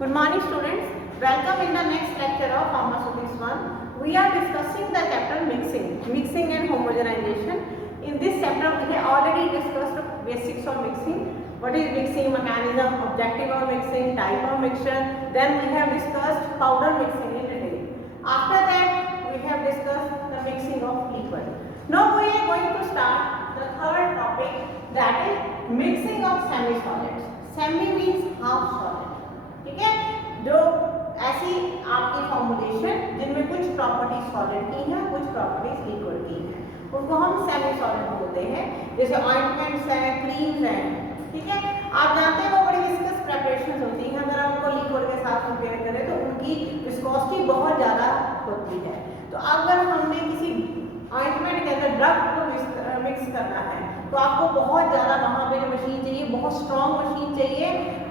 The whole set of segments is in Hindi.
Good morning students. Welcome in the next lecture of Pharmaceutics 1. We are discussing the chapter mixing and homogenization. In this chapter we have already discussed the basics of mixing. What is mixing mechanism, objective of mixing, type of mixture. Then we have discussed powder mixing in detail. After that we have discussed the mixing of liquid. Now we are going to start the third topic, that is mixing of semi-solids. Semi means half solid. ठीक है, जो ऐसी आपकी फॉर्मुलेशन जिनमें कुछ प्रॉपर्टीज सॉलिड की हैं, कुछ प्रॉपर्टीज लिक्विड की हैं, उनको हम सेमी सॉलिड बोलते हैं। जैसे ऑइंटमेंट्स हैं, क्रीम्स हैं, ठीक है। आप जानते हैं वो बड़ी विस्कस प्रिपरेशन होती हैं, अगर हम उनको लिक्विड के साथ कंपेयर करें तो उनकी विस्कोसिटी बहुत ज़्यादा होती है। तो अगर हमने किसी ऑइंटमेंट के अंदर ड्रग को मिक्स करना है तो आपको बहुत ज़्यादा वहाँ पे मशीन चाहिए, बहुत स्ट्रॉन्ग मशीन चाहिए,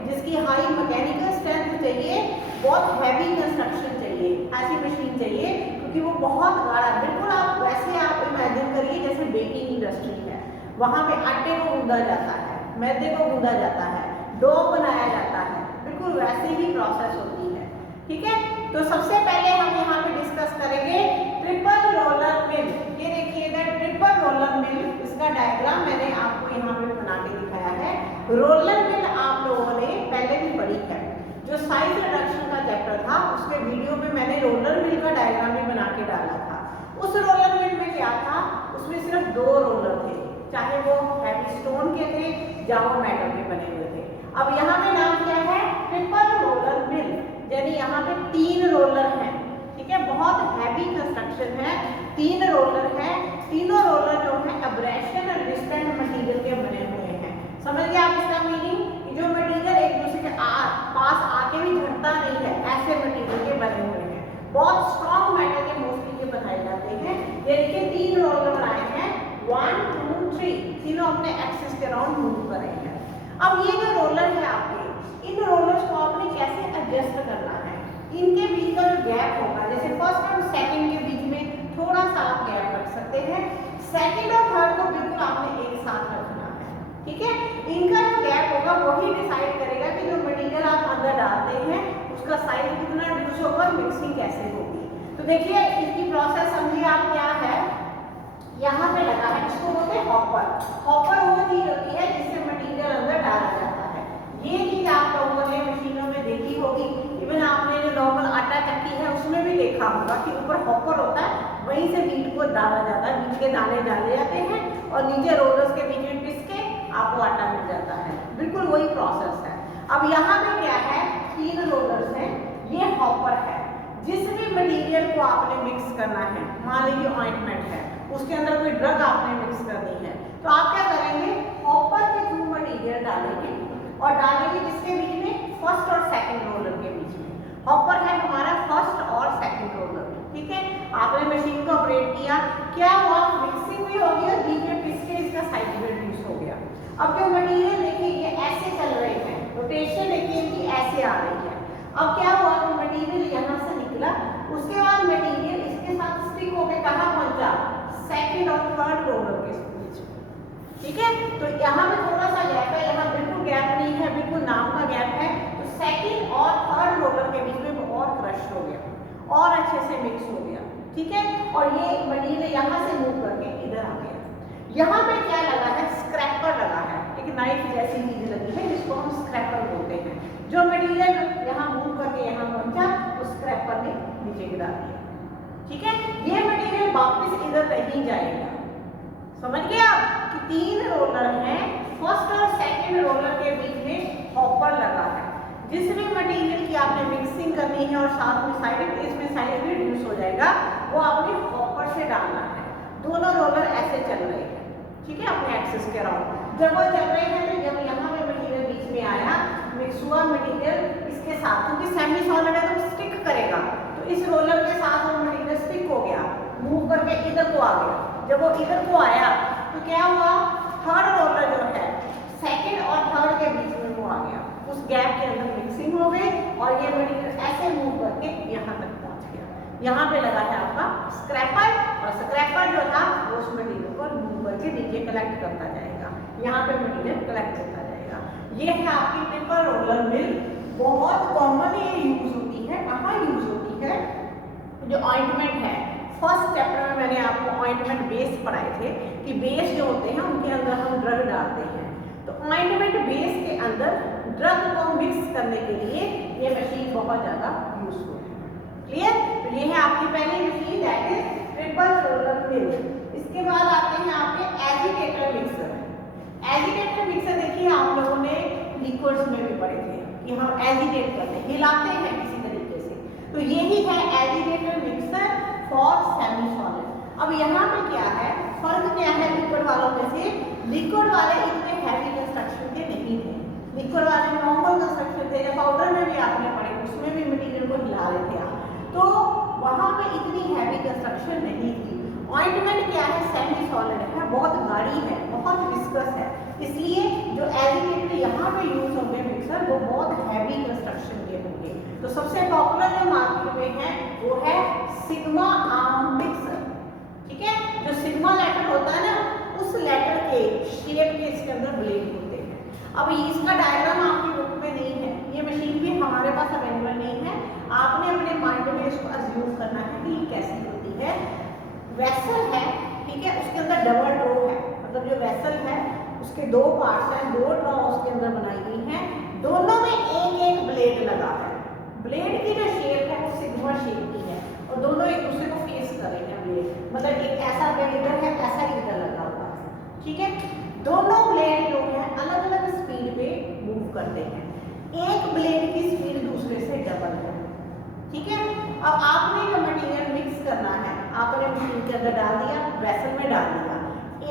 जिसकी हाई मैकेनिकल स्ट्रेंथ चाहिए, बहुत हैवी कंस्ट्रक्शन चाहिए, ऐसी मशीन चाहिए क्योंकि वो बहुत गाढ़ा, बिल्कुल आप वैसे आप इमेजिन करिए जैसे बेकिंग इंडस्ट्री है, वहाँ पे आटे को गूंदा जाता है, मैदे को गूंदा जाता है, डो बनाया जाता है, बिल्कुल वैसे ही प्रोसेस होती है। ठीक है, तो सबसे पहले हम यहाँ पे डिस्कस करेंगे ट्रिपल रोलर मिल। ये देखिएगा ट्रिपल रोलर मिल, इसका डायग्राम मैंने आपको यहाँ पे बना के दिखाया है। रोलर मिल आप लोगों ने पहले भी पढ़ी है, जो साइज रिडक्शन का चैप्टर था उसके वीडियो में मैंने रोलर मिल का डायग्राम भी बना के डाला था। उस रोलर मिल में क्या था, उसमें सिर्फ 2 रोलर थे, चाहे वो हैवी स्टोन के थे या वो मेटल के बने हुए थे। अब यहाँ पे नाम क्या है, ट्रिपल रोलर मिल, यानी यहाँ पे 3 रोलर हैं। ठीक है, बहुत हैवी कंस्ट्रक्शन है, 3 रोलर हैं, तीनों रोलर जो है एब्रेशन और रेजिस्टेंट मटेरियल के बने हुए हैं। समझ गए आप इसका मीनिंग, कि जो मटेरियल एक दूसरे के पास आके भी घटता नहीं है, ऐसे मटेरियल के बने हुए हैं। बहुत स्ट्रॉन्ग मेटल के मोस्टली के बनाए जाते हैं। यानी कि 3 रोलर बनाए हैं, 1 2 3, तीनों अपने एक्सिस के अराउंड मूव कर रहे हैं। अब ये जो रोलर है आपके, इन रोलर्स को आपने कैसे एडजस्ट करना है, इनके बीच का जो गैप होगा, जैसे फर्स्ट और सेकंड के बीच में थोड़ा सा आप गैप रख सकते हैं, सेकंड और थर्ड को बिल्कुल आपने एक साथ रखना है। ठीक है, इनका जो गैप होगा वही डिसाइड करेगा कि जो मटेरियल आप अंदर डालते हैं उसका साइज कितना रिड्यूस होगा और मिक्सिंग कैसे होगी। तो देखिए इसकी प्रोसेस समझिए आप, क्या है यहाँ पे लगा है, इसको बोलते हैं हॉपर। हॉपर वो चीज होती है जिससे मटेरियल अंदर डाला जाता है। ये चीज आप लोगों ने मशीनों में देखी होगी, इवन आपने जो नॉर्मल आटा चक्की है उसमें भी देखा होगा कि ऊपर हॉपर होता है, वहीं से बीट को डाला जाता है, बीट के दाने डाले जाते हैं और नीचे रोलर्स के बीच में पिस के आपको आटा मिल जाता है। बिल्कुल वही प्रोसेस है। अब यहाँ पे क्या है, 3 रोलर्स हैं, ये हॉपर है। जिस भी मटेरियल को आपने मिक्स करना है, मान लीजिए ऑइंटमेंट है, उसके अंदर कोई ड्रग आपने मिक्स करनी है, तो आप क्या करेंगे, हॉपर के थ्रू मटेरियल डालेंगे और डालेंगे किसके बीच में, फर्स्ट और सेकंड रोलर के बीच में। हॉपर है हमारा फर्स्ट और सेकंड रोलर। ठीक है, आपने मशीन को ऑपरेट किया, क्या हुआ, मिक्सिंग भी हो गई और बीच में पिस के इसका साइज भी रिड्यूस हो गया। अब जो मटेरियल देखिए ये ऐसे चल रहे हैं, रोटेशन देखिए इनकी ऐसे आ रही है। अब क्या हुआ, तो मटेरियल यहाँ से निकला, उसके बाद मटेरियल इसके साथ स्टिक होकर कहाँ पहुंचा, सेकंड और थर्ड रोलर के बीच में। ठीक है, तो यहाँ पे थोड़ा सा गैप है, यहाँ बिल्कुल गैप नहीं है, बिल्कुल नाम का गैप है, तो सेकंड और थर्ड रोलर के बीच में वो और क्रश हो गया और अच्छे से मिक्स हो गया। ठीक है, और ये मटेरियल यहाँ से मूव करके इधर आ गया। यहाँ पे क्या लगा है, स्क्रैपर लगा है, एक नाइफ जैसी चीज लगी है जिसको हम स्क्रैपर बोलते हैं। जो मटेरियल यहाँ मूव करके यहाँ पहुंचा, उस स्क्रैपर ने नीचे गिरा दिया। ठीक है, ये मटेरियल वापस इधर नहीं जाएगा। समझ गए आप कि 3 रोलर हैं, फर्स्ट और सेकंड रोलर के बीच में हॉपर लगा है। जिस भी मटेरियल की आपने मिक्सिंग करनी है और साथ में साइड, इसमें साइज भी रिड्यूस हो जाएगा, वो आपने हॉपर से डालना है। दोनों रोलर ऐसे चल रहे हैं, ठीक है, अपने एक्सिस के अराउंड। जब वो चल रहे हैं तो जब यहाँ पे मटेरियल बीच में आया, मिक्स हुआ मटेरियल इसके साथ, क्योंकि सेमी सॉलिड है तो स्टिक करेगा, तो इस रोलर के साथ वो मटेरियल स्टिक हो गया, मूव करके इधर को आ गया। जब वो इधर को आया तो क्या हुआ, थर्ड रोलर जो है सेकंड और थर्ड के बीच में वो आ गया, उस गैप के अंदर मिक्सिंग हो गई और ये मटेरियल ऐसे मूव करके यहाँ तक पहुँच गया। यहाँ पे लगा है आपका स्क्रैपर, और स्क्रैपर जो था वो उस मटेरियल को मूव करके नीचे कलेक्ट करता जाएगा, यहाँ पे मटेरियल कलेक्ट करता जाएगा। ये है आपकी ट्रिपल रोलर मिल। बहुत कॉमन ये यूज होती है। कहाँ यूज होती है? जो ऑइंटमेंट है, फर्स्ट चैप्टर में मैंने आपको ऑइंटमेंट बेस पढ़ाए थे कि बेस जो होते हैं उनके अंदर हम ड्रग डालते हैं। तो ऑइंटमेंट बेस के अंदर ड्रग को मिक्स करने के लिए ये मशीन बहुत ज़्यादा यूजफुल है। क्लियर? तो ये है आपकी पहली machine, that is triple roller mill. इसके बाद आते हैं आपके एजिटेटर मिक्सर। एजिटेटर मिक्सर देखिए आप लोगों ने लिक्विड्स में भी पढ़े थे कि हम एजिटेट करते हैं, हिलाते हैं किसी तरीके से। तो यही है agitator mixer for semi solid. अब यहाँ पे क्या है, फर्क क्या है लिक्विड वालों में से? लिक्विड वाले इतने हैवी कंस्ट्रक्शन के नहीं थे, लिक्विड वाले नॉर्मल कंस्ट्रक्शन थे। पाउडर में भी आपने पढ़े, उसमें भी मटीरियल को हिला रहे थे आप, तो वहाँ पे इतनी हैवी कंस्ट्रक्शन नहीं थी। ऑइंटमेंट क्या है? सेमी सॉलिड है, बहुत गाढ़ी है, बहुत विस्कस है, इसलिए जो एजिटेटर यहाँ पे यूज होंगे मिक्सर वो बहुत हैवी कंस्ट्रक्शन के होंगे। तो सबसे पॉपुलर जो मार्केट में है वो है सिग्मा आर्म मिक्सर। ठीक है, जो सिग्मा लेटर होता है ना, उस लेटर के शेप के इसके अंदर ब्लेड होते हैं। अब इसका डायग्राम आपकी बुक में नहीं है, ये मशीन भी हमारे पास अवेलेबल नहीं है। आपने अपने माइंड में इसको अज्यूम करना है कि कैसी होती है। वेसल है, ठीक है, उसके अंदर डबल ड्रॉ है, मतलब जो वेसल है उसके दो पार्ट्स हैं, दो ड्रॉ उसके अंदर बनाई गई हैं, दोनों में एक एक ब्लेड लगा है। ब्लेड की जो शेप है वो सिग्मा शेप की है और दोनों एक दूसरे को फेस कर रहे हैं ब्लेड, मतलब एक ऐसा ब्लेड इधर है, ऐसा इधर लगा हुआ है। ठीक है, दोनों ब्लेड जो है अलग अलग स्पीड पे मूव करते हैं, एक ब्लेड की स्पीड दूसरे से डबल है। ठीक है, अब आपने जो मटेरियल मिक्स करना है आपने मशीन के अंदर डाल दिया, वेसल में डाल दिया।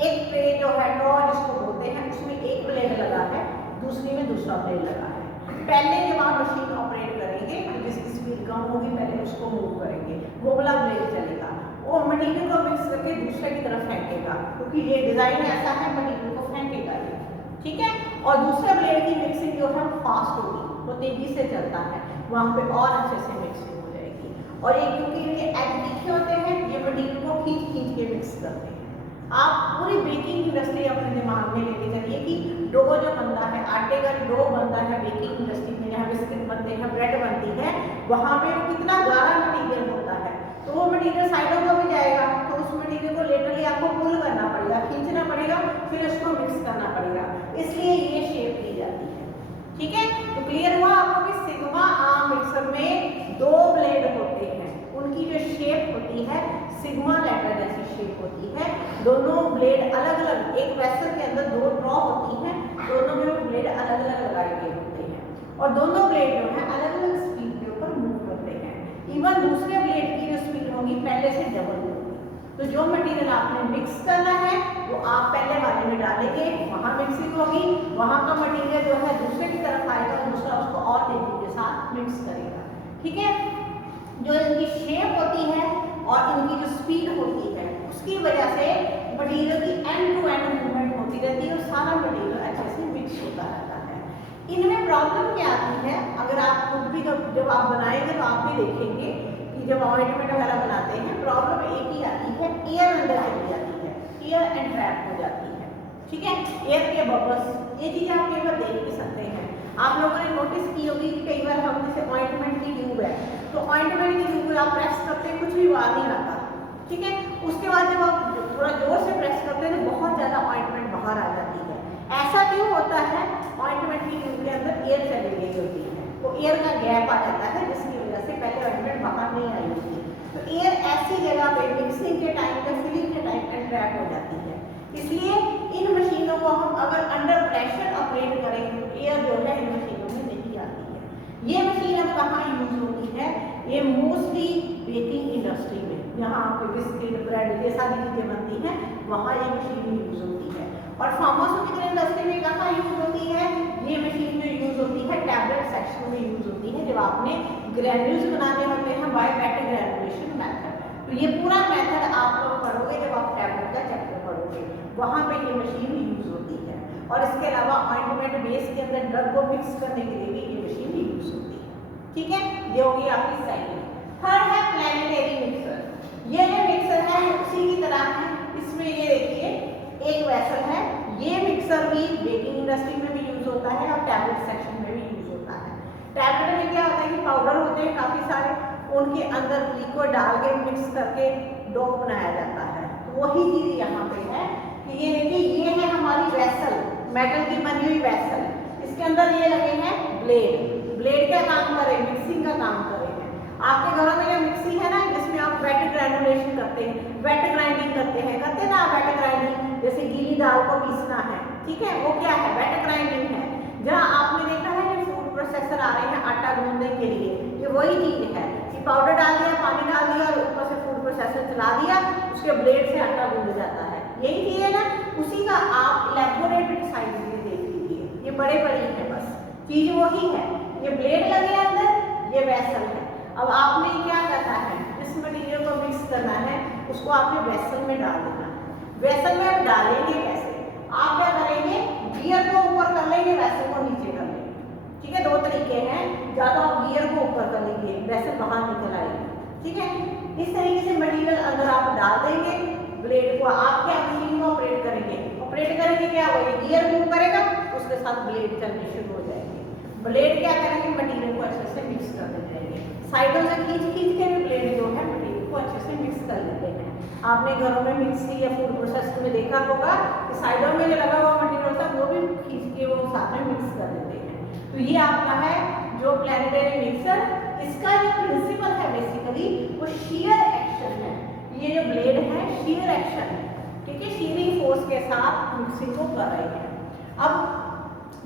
एक ट्रे जो है ड्रॉ जिसको बोलते हैं, उसमें एक ब्लेड लगा है, दूसरी में दूसरा ब्लेड लगा है। पहले जब आप मशीन ऑपरेट करेंगे तो जिसकी स्पीड कम होगी पहले उसको मूव करेंगे, वो वाला ब्लेड चलेगा, वो मटेरियल को मिक्स करके दूसरे की तरफ फेंकेगा, क्योंकि ये डिजाइन ऐसा है मटेरियल को फेंकेगा ये। ठीक है, और दूसरे ब्लेड की मिक्सिंग जो है फास्ट होगी, वो तेजी से चलता है, वहाँ पे और अच्छे से मिक्सिंग हो जाएगी। और ये क्योंकि इनके एज तीखे होते हैं, ये मटेरियल को खींच खींच के मिक्स करते हैं। आप पूरी बेकिंग इंडस्ट्री अपने दिमाग में लेके चलिए कि डो जो बनता है, आटे का डो बनता है बेकिंग इंडस्ट्री में, जहाँ बिस्किट बनते हैं, ब्रेड बनती है, वहाँ पे कितना गाढ़ा मटेरियल होता है, तो वो मटेरियल साइडों को भी जाएगा, तो उस मटेरियल को लेटरली आपको पुल करना पड़ेगा, खींचना पड़ेगा, फिर उसको मिक्स करना पड़ेगा, इसलिए ये शेप दी जाती है। ठीक है, तो क्लियर हुआ आपको कि सिग्मा आर्म मिक्सर में दो ब्लेड होते हैं, उनकी जो शेप होती है सिग्मा लेटर जैसी शेप होती है, दोनों ब्लेड अलग अलग, एक वेसल के अंदर दो ड्रॉ होती हैं, दोनों में ब्लेड अलग अलग लगाए गए होते हैं और दोनों ब्लेड जो है अलग अलग स्पीड के ऊपर मूव करते हैं। इवन दूसरे ब्लेड की जो स्पीड होगी पहले से डबल होगी। तो जो मटेरियल आपने मिक्स करना है वो आप पहले वाले में डालेंगे, वहाँ मिक्सिंग होगी, वहाँ का मटेरियल जो है दूसरे की तरफ आएगा, दूसरा उसको और तेजी के साथ मिक्स करेगा। ठीक है, जो इनकी शेप होती है और इनकी जो स्पीड होती है उसकी वजह से मटेरियल की एंड टू एंड मूवमेंट होती रहती है और सारा मटेरियल अच्छे से मिक्स होता रहता है। इनमें प्रॉब्लम क्या आती है, अगर आप खुद भी जब आप बनाएंगे तो आप भी देखेंगे कि जब ऑइंटमेंट वगैरह बनाते हैं प्रॉब्लम एक ही आती है, एयर अंदर चली जाती है, एयर एंड ट्रैप हो जाती है। ठीक है, एयर के बबल्स, ये चीज़ आप कई बार देख भी सकते हैं। आप लोगों ने नोटिस की होगी कि कई बार हम जैसे ऑइंटमेंट की ट्यूब है, तो ऑइंटमेंट की ट्यूब आप प्रेस करते हैं, कुछ भी बाहर नहीं आता। ठीक है, उसके बाद जब आप थोड़ा जोर से प्रेस करते हैं तो बहुत ज़्यादा ऑइंटमेंट बाहर आ जाती है। ऐसा क्यों होता है? ऑइंटमेंट की ट्यूब के अंदर एयर चली गई होती है, तो एयर का गैप आ जाता है जिसकी वजह से पहले ऑइंटमेंट बाहर नहीं आई होती। तो एयर ऐसी जगह पे मिक्सिंग के टाइम पे, फिलिंग के टाइम पे ट्रैप हो जाती है। इसलिए इन मशीनों को हम अगर अंडर प्रेशर ऑपरेट करेंगे तो एयर जो है इन मशीनों में नहीं आती है। ये मशीन अब कहाँ यूज होती है? ये मोस्टली बेकिंग इंडस्ट्री में, जहाँ आपके बिस्किट, ब्रेड ये सारी चीज़ें बनती हैं, वहाँ ये मशीन यूज होती है। और फार्मास्यूटिकल इंडस्ट्री में कहाँ यूज होती है? ये मशीन जो यूज होती है टैबलेट सेक्शन में यूज होती है, जब आपने ग्रेन्यूल्स बनाने होते हैं बाय वेट ग्रेनुलेशन मेथड। तो ये पूरा मेथड आप लोग पढ़ोगे जब आप टैबलेट का चैप्टर पढ़ोगे, वहाँ पे ये मशीन यूज होती है। और इसके अलावा ऑइंटमेंट बेस के अंदर ड्रग को मिक्स करने के लिए भी ये मशीन यूज होती है। ठीक है, ये होगी आपकी सेकंड। थर्ड है प्लैनेटरी मिक्सर। ये जो मिक्सर है उसी की तरह है, इसमें ये देखिए एक वेसल है। ये मिक्सर भी बेकिंग इंडस्ट्री में भी यूज होता है और टैबलेट सेक्शन में भी यूज होता है। टैबलेट होते हैं काफ़ी सारे, उनके अंदर लिक्विड डाल के मिक्स करके डो बनाया जाता है। तो वही चीज़ यहाँ पे है कि ये देखिए, ये है हमारी वेसल, मेटल की बनी हुई वेसल, इसके अंदर ये लगे हैं ब्लेड। ब्लेड क्या काम करें? मिक्सिंग का काम करेंगे। आपके घरों में ये मिक्सी है ना, जिसमें आप वेट ग्राइंडुलेशन करते हैं, वेट ग्राइंडिंग करते हैं ना, वेट ग्राइंडिंग, जैसे गीली दाल को पीसना है, ठीक है, वो क्या है? वेट ग्राइंडिंग है। जहाँ आपने देखा है कि फूड प्रोसेसर आ रहे हैं आटा गूंदने के लिए, ये वही चीज है कि पाउडर डाल दिया, पानी डाल दिया और ऊपर से फूड प्रोसेसर चला दिया, उसके ब्लेड से आटा गूंद जाता है। यही चीज है ना, उसी का आप इलेबोरेटेड साइज में देख लीजिए, ये बड़े बड़ी है, बस चीज वही है। ये ब्लेड लगे अंदर, ये वेसल है। अब आपने क्या करना है? जिस मटेरियल को मिक्स करना है उसको आपने वेसल में डाल देना है। वेसल में आप डालेंगे कैसे? आप क्या करेंगे? गियर को ऊपर कर लेंगे, वेसल को नीचे कर लेंगे, ठीक है। दो तरीके हैं, या तो आप गियर को ऊपर कर लेंगे, वेसल बाहर निकल आएगी, ठीक है। इस तरीके से मटेरियल अंदर आप डाल देंगे, ब्लेड को आप क्या मशीन को ऑपरेट करेंगे क्या? वो गियर मूव करेगा, उसके साथ ब्लेड चलनी शुरू हो जाएगी। ब्लेड क्या करेंगे? मटेरियल को अच्छे से मिक्स कर देते हैं, साइडों से खींच के भी ब्लेड जो है मटेरियल को अच्छे से मिक्स कर लेते हैं। आपने घरों में मिक्सी या फूड प्रोसेसर में देखा होगा कि साइडों में लगा हुआ मटेरियल होता है वो भी खींच के वो साथ में मिक्स कर देते हैं। तो ये आपका है जो प्लैनेटरी मिक्सर, इसका जो प्रिंसिपल है बेसिकली वो शीयर एक्शन है। ये जो ब्लेड है शीयर एक्शन है, ठीक है, शीयरिंग फोर्स के साथ मिक्सिंग को कर रहे हैं। अब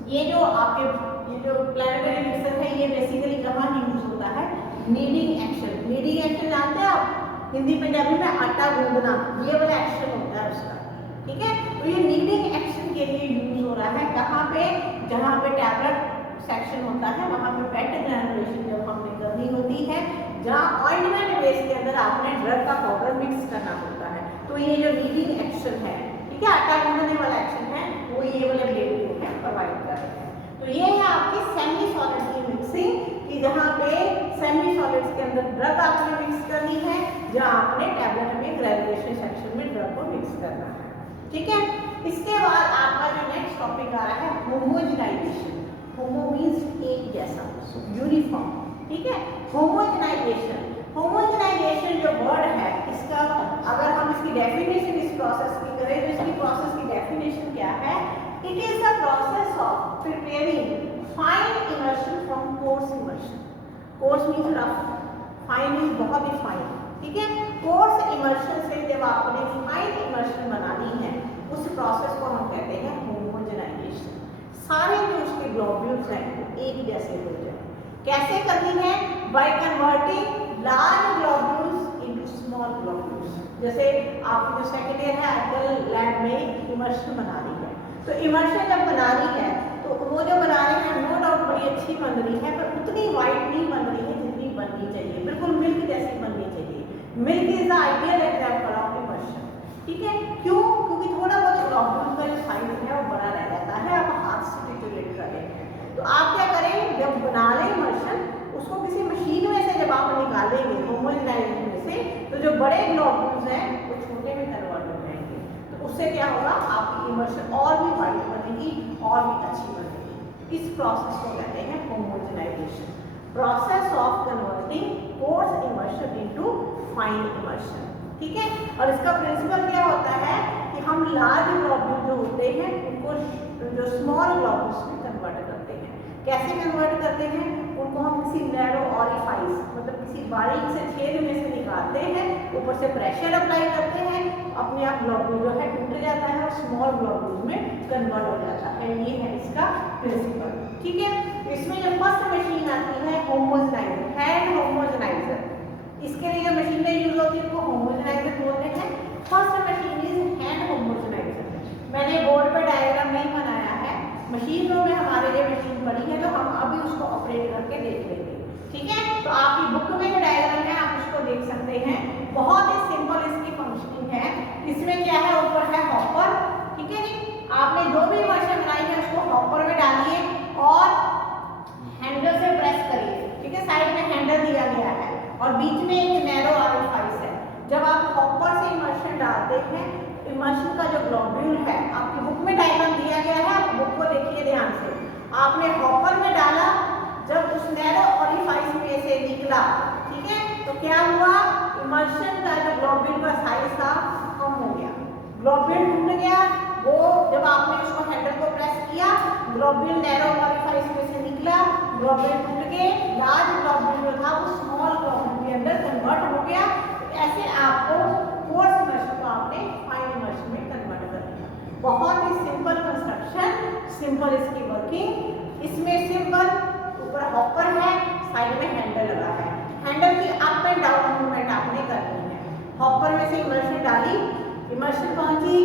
ये जो आपके ये जो प्लैनेटरी मिक्सर है ये बेसिकली कहाँ यूज होता है? Needing action. नीडिंग एक्शन जानते हैं आप? हिंदी पंजाबी में आटा गूंदना, ये वाला एक्शन होता है उसका, ठीक है। तो ये नीडिंग एक्शन के लिए यूज हो रहा है। कहाँ पे? जहाँ पे टैबलेट सेक्शन होता है वहाँ पे वेट ग्रैनुलेशन जब हमने करनी होती है, जहाँ ऑइंटमेंट बेस के अंदर आपने ड्रग का पाउडर मिक्स करना होता है, तो ये जो नीडिंग एक्शन है, ठीक है, आटा गूंदने वाला एक्शन है, वो ये वाले ब्लेड जो है प्रोवाइड कर रहे हैं। तो ये है आपकी सेमी सॉलिड की मिक्सिंग, कि जहाँ पे सेमी सॉलिड्स के अंदर ड्रग आपने मिक्स करनी है, जहाँ आपने टैबलेट में ग्रेजुएशन सेक्शन में ड्रग को मिक्स करना है, ठीक है। इसके बाद आपका जो नेक्स्ट टॉपिक आ रहा है होमोजेनाइजेशन। होमो मीन्स एक जैसा, यूनिफॉर्म, ठीक है। होमोजेनाइजेशन जो वर्ड है इसका अगर हम इसकी डेफिनेशन इस प्रोसेस की करें तो इसकी प्रोसेस की डेफिनेशन क्या है? It is the process of preparing fine emulsion from coarse emulsion. Coarse means rough, fine means बहुत ही fine, ठीक है। coarse emulsion से जब आपने fine emulsion बनानी है, उस प्रोसेस को हम कहते हैं homogenization। सारे जो उसके ग्लोब्यूल्स हैं एक जैसे हो जाए। कैसे करनी है? By converting large globules into small globules। जैसे आपकी जो सेकेंड ईयर है आजकल लैब में इमर्शन बना रही है, तो इमर्शन जब बना रही है तो वो जो बना रहे हैं नो डाउट बड़ी अच्छी बन रही है, पर उतनी वाइट नहीं बन रही है जितनी बननी चाहिए, बिल्कुल मिल्क जैसी बननी चाहिए। Milk is the ideal example of immersion, ठीक है। क्यों? क्योंकि थोड़ा बहुत ग्लोब्यूल का जो साइज है वो बड़ा रह जाता है, आप हाथ से ट्रिट्यूरेट कर रहे हैं। तो आप क्या करें? जब बना लें इमर्शन, उसको किसी मशीन में से जब आप निकालेंगे होमोजेनाइजेशन में से, तो जो बड़े ग्लोब्यूल्स हैं वो छोटे में कन्वर्ट हो जाएंगे। तो उससे क्या होगा? आपकी इमर्शन और भी वाइट बनेगी और भी अच्छी बनेगी। इस प्रोसेस को कहते हैं homogenisation, process of converting coarse emulsion into fine emulsion, ठीक है। और इसका प्रिंसिपल क्या होता है कि हम लार्ज ग्लोब्यूल जो होते हैं उनको जो स्मॉल ग्लोब्यूल्स में कन्वर्ट करते हैं। कैसे कन्वर्ट करते हैं? उनको हम किसी नैरो ऑरिफाइस, मतलब किसी बारीक से छेद में से निकालते हैं, ऊपर से प्रेशर अप्लाई करते हैं, अपने आप ग्लोब्यूल जो है टूट जाता है और स्मॉल ग्लोब्यूल में कन्वर्ट हो जाता है। ये है इसका प्रिंसिपल, ठीक है। इसमें जो फर्स्ट मशीन आती है होमोजेनाइजर, हैंड होमोजेनाइजर, इसके लिए जो मशीनें यूज होती है उनको होमोजेनाइजर बोलते हैं। First machine is hand homogeniser. मैंने बोर्ड पर डायग्राम नहीं बनाया है, मशीन रूम में हमारे लिए मशीन पड़ी है, तो हम अभी उसको ऑपरेट करके देख लेंगे, ठीक है। तो आपकी बुक में जो डायग्राम है आप उसको देख सकते हैं। बहुत ही सिंपल इसकी फंक्शनिंग है। इसमें क्या है? ऊपर है हॉपर, ठीक है जी। आपने जो भी इमर्शन बनाई है उसको हॉपर में डालिए और हैंडल से प्रेस करिए, ठीक है। साइड में हैंडल दिया गया है और बीच में एक नैरो ऑरिफाइस है। जब आप हॉपर से इमर्शन डालते हैं, इमर्शन का जो ग्लोब्यूल है, आपकी बुक में डायग्राम दिया गया है, आप बुक को देखिए ध्यान से। आपने हॉपर में डाला, जब उस नैरो ऑरिफाइस में से निकला, ठीक है, तो क्या हुआ, इमर्शन का जो ग्लोब्यूल का साइज था कम हो गया, ग्लोब्यूल टूट गया। वो जब आपने उसको हैंडल को प्रेस किया, ग्लोब्यूल नैरो ऑरिफाइस में से निकला, ग्लोब्यूल टूट के लार्ज ग्लोब्यूल जो था वो स्मॉल ग्लोब्यूल के अंदर कन्वर्ट हो गया। तो ऐसे आपको कोर्स इमर्शन को आपने फाइन इमर्शन में कन्वर्ट कर दिया। बहुत ही सिंपल कंस्ट्रक्शन, सिंपल इसकी वर्किंग। इसमें सिंपल ऊपर हॉपर है, साइड में हैंडल लगा है, हैंडल की अप एंड डाउन मूवमेंट आपने करनी है। हॉपर में से इमर्शन डाली, इमर्शन पहुंची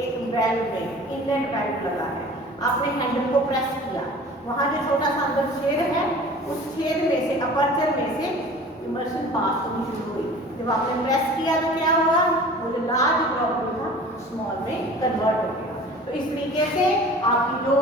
एक वेल्व में, इनलेट वेल्व लगा है, आपने हैंडल को प्रेस किया, वहां जो छोटा सा अंदर छेद है उस छेद में से, अपर्चर में से इमर्शन पास होनी शुरू हुई। जब आपने प्रेस किया तो क्या हुआ, वो जो लार्ज ग्लोब्यूल था स्मॉल में कन्वर्ट हो गया। तो इस तरीके से आपकी जो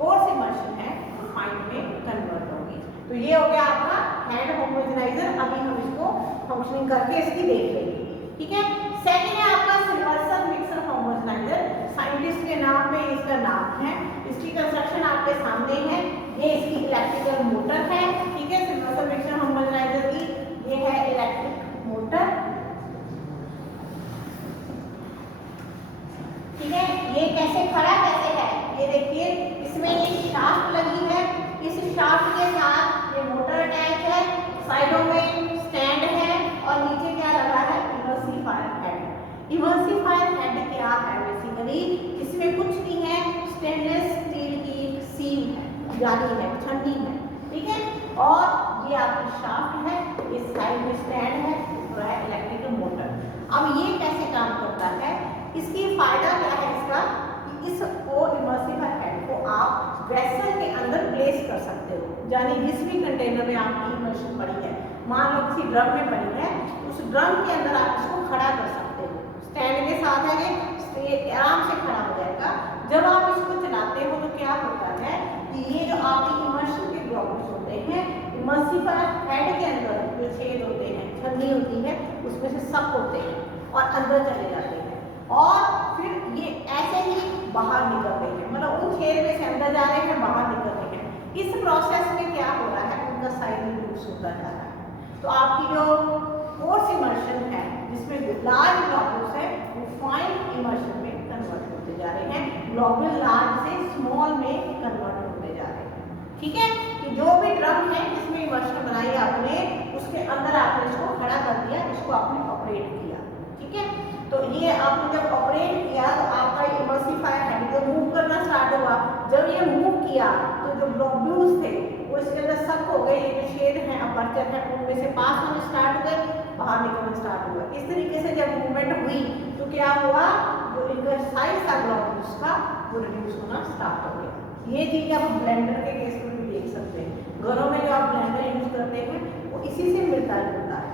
कोर्स इमर्शन है वो फाइन में कन्वर्ट होगी। तो ये हो गया आपका हैंड होमोजेनाइजर। अभी हम इसको फंक्शनिंग करके इसकी देख लेंगे, ठीक है। सेकंड है आपका सिल्वर्सन मिक्सर होमोजेनाइजर। साइंटिस्ट के नाम में इसका नाम है, इसकी कंस्ट्रक्शन आपके सामने है। ये इसकी इलेक्ट्रिकल मोटर है, ठीक है, सिल्वर्सन मिक्सर होमोजेनाइजर की ये है इलेक्ट्रिक मोटर, ठीक है। ये कैसे खड़ा कैसे है, ये देखिए, इसमें ये शाफ्ट लगी है, इस शाफ्ट के साथ ये मोटर अटैच है, साइडों में स्टैंड है और नीचे क्या लगा है, इमर्सिफायर हेड। इमर्सिफायर हेड क्या है, बेसिकली इसमें कुछ नहीं है, स्टेनलेस स्टील की सील है, जाली है, छन्नी है, ठीक है। और ये आपकी शाफ्ट है, इस साइड में स्टैंड है, पूरा है इलेक्ट्रिकल मोटर। अब ये कैसे काम करता है, इसकी फायदा क्या है इसका, कि इसको इमर्सिफायर हेड को आप वेसल के अंदर प्लेस कर सकते हो, यानी जिस भी कंटेनर में आपकी इमर्शन पड़ी है, मान लो किसी ड्रम में पड़ी है, उस ड्रम के अंदर आप इसको खड़ा कर सकते हो, स्टैंड के साथ है, ये आराम से खड़ा हो जाएगा। जब आप इसको चलाते हो तो क्या होता है कि ये जो आपकी इमर्शन के ग्लोब्यूल्स होते हैं, इमर्सिफायर हेड के अंदर जो छेद होते हैं, छन्नी होती है, उसमें से सक होते हैं और अंदर चले जाते हैं और फिर ये ऐसे ही बाहर निकलते हैं, मतलब उन छेद में से अंदर जा रहे हैं, बाहर निकल रहे हैं। इस प्रोसेस में क्या हो रहा है, उनका साइज रिड्यूस होता जा रहा है। तो आपकी जो कोर्स इमर्शन है जिसमें लार्ज ग्लोब्यूल्स है वो फाइन इमर्शन में कन्वर्ट होते जा रहे हैं, ग्लोब्यूल लार्ज से स्मॉल में कन्वर्ट होते जा रहे हैं, ठीक है। कि जो भी ड्रम है जिसमें इमर्शन बनाई आपने, उसके अंदर आपने इसको खड़ा कर दिया, इसको आपने ऑपरेट किया, ठीक है। तो ये आपने जब ऑपरेट किया तो आपका इमर्सिफायर हेड जब मूव करना स्टार्ट हुआ, जब ये मूव किया तो जो ग्लोब्यूल्स थे वो इसके अंदर सक हो गए, ये जो शेड है, अपर्चर है, उनमें से पास होने स्टार्ट हो गए, बाहर निकलना स्टार्ट हुआ। इस तरीके से जब मूवमेंट हुई तो क्या हुआ, जो इनका साइज था ग्लोब्यूल्स का वो रिड्यूस होना स्टार्ट हो गया। ये चीज आप ब्लेंडर के केस में भी देख सकते हैं, घरों में जो आप ब्लेंडर यूज करते हैं वो इसी से मिलता जुलता है,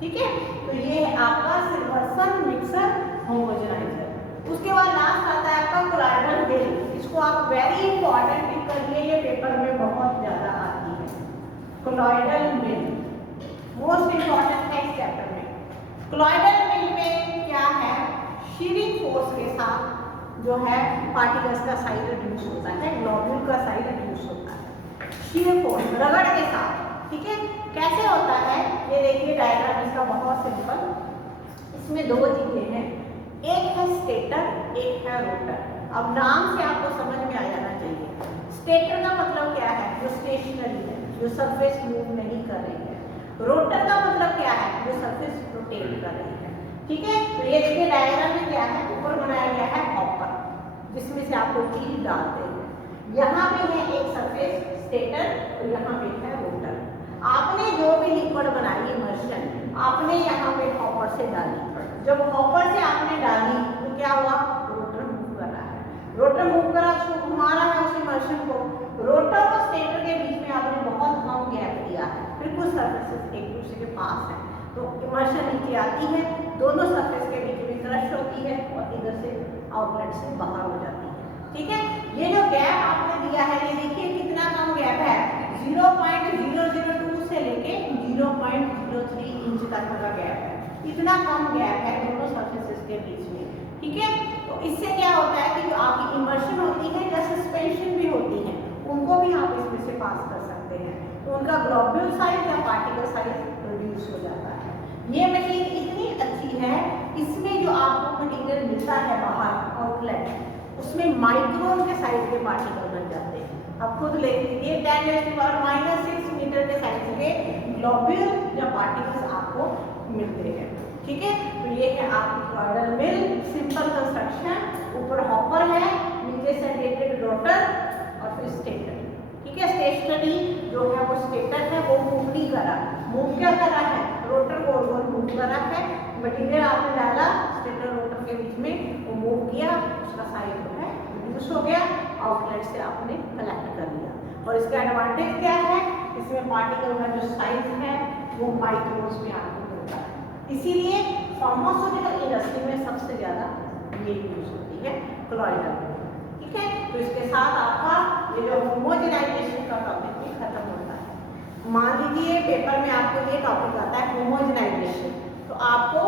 ठीक है। तो ये है आपका सिल्वर्सन मिक्सर होमोजेनाइजर। उसके बाद लास्ट आता है आपका कोलॉइडल मिल। इसको आप वेरी इंपॉर्टेंट लिख करिए, ये पेपर में बहुत ज्यादा आती है। कोलॉइडल मिल मोस्ट इंपॉर्टेंट है इस चैप्टर में। कोलॉइडल मिल में क्या है, शीयरिंग फोर्स के साथ जो है पार्टिकल्स का साइज रिड्यूस होता है, ग्लोब्यूल का साइज रिड्यूस होता है, शीयर फोर्स रगड़ के साथ, ठीक है। कैसे होता है ये देखिए, डायग्राम इसका बहुत सिंपल, इसमें दो चीजें हैं, एक है स्टेटर, एक है रोटर। अब नाम से आपको समझ में आ जाना चाहिए। स्टेटर का मतलब क्या है, जो स्टेशनरी है, जो सरफेस मूव नहीं कर रही है। रोटर का मतलब क्या है, जो सरफेस रोटेट कर रही है, ठीक है। तो ये देखिए डायग्राम में क्या है, ऊपर बनाया गया है हॉपर जिसमें से आपको चीज डालते हैं, यहाँ पे है एक सरफेस स्टेटर और यहाँ पे है रोटर। आपने जो भी लिक्विड बनाई इमर्शन, आपने यहाँ पे हॉपर से डाली, जब हॉपर से आपने डाली तो क्या हुआ, रोटर मूव कर रहा है, रोटर मूव कर रहा है, उसको घुमा रहा है उस इमर्शन को। रोटर और स्टेटर के बीच में आपने बहुत कम गैप दिया है, फिर कुछ सरफेसेस एक दूसरे के पास है, तो इमर्शन नीचे आती है, दोनों सरफेस के बीच में क्रश होती है और इधर से आउटलेट से बाहर हो जाती है, ठीक है। ये जो गैप आपने दिया है, ये देखिए कितना कम गैप है, 0.002 से लेके 0.03 इंच तक का गैप है, इतना कम गैप है दोनों सरफेसेस के बीच में, ठीक है। तो इससे क्या होता है कि जो आपकी इमर्शन होती है या सस्पेंशन भी होती है, उनको भी आप इसमें से पास कर सकते हैं, तो उनका ग्लोब्यूल साइज या पार्टिकल साइज रिड्यूस हो जाता है। ये मशीन इतनी अच्छी है, इसमें जो आपको मटीरियल मिलता है बाहर आउटलेट, उसमें माइक्रोन के साइज के पार्टिकल बन जाते हैं। अब खुद ले लीजिए 10⁻⁻⁶ मीटर के साइज के ग्लोब्यूल या पार्टिकल्स आपको मिलते हैं। ठीक है, तो ये है आपकी कॉइडल मिल, सिंपल कंस्ट्रक्शन, ऊपर हॉपर है, नीचे सेंटेटेड रोटर और फिर स्टेटर। ठीक है, स्टेशनरी जो है वो स्टेटर है, वो मूव नहीं कर रहा। मूव क्या कर रहा है? रोटर गोल गोल मूव कर रहा है। मटीरियल आपने डाला स्टेटर रोटर के बीच में, वो मूव किया, उसका साइज जो है रिड्यूस हो गया, आउटलेट से आपने कलेक्ट कर लिया। और इसका एडवांटेज क्या है? इसमें पार्टिकल का जो साइज है वो माइक्रोन्स में आपको मिलता है। इसीलिए फार्मास्यूटिकल इंडस्ट्री में सबसे ज़्यादा ये यूज होती है कॉइडल। ठीक है, तो इसके साथ आपका ये जो होमोजेनाइजेशन का टॉपिक भी खत्म होता है। मान लीजिए पेपर में आपको ये टॉपिक आता है होमोजेनाइजेशन, तो आपको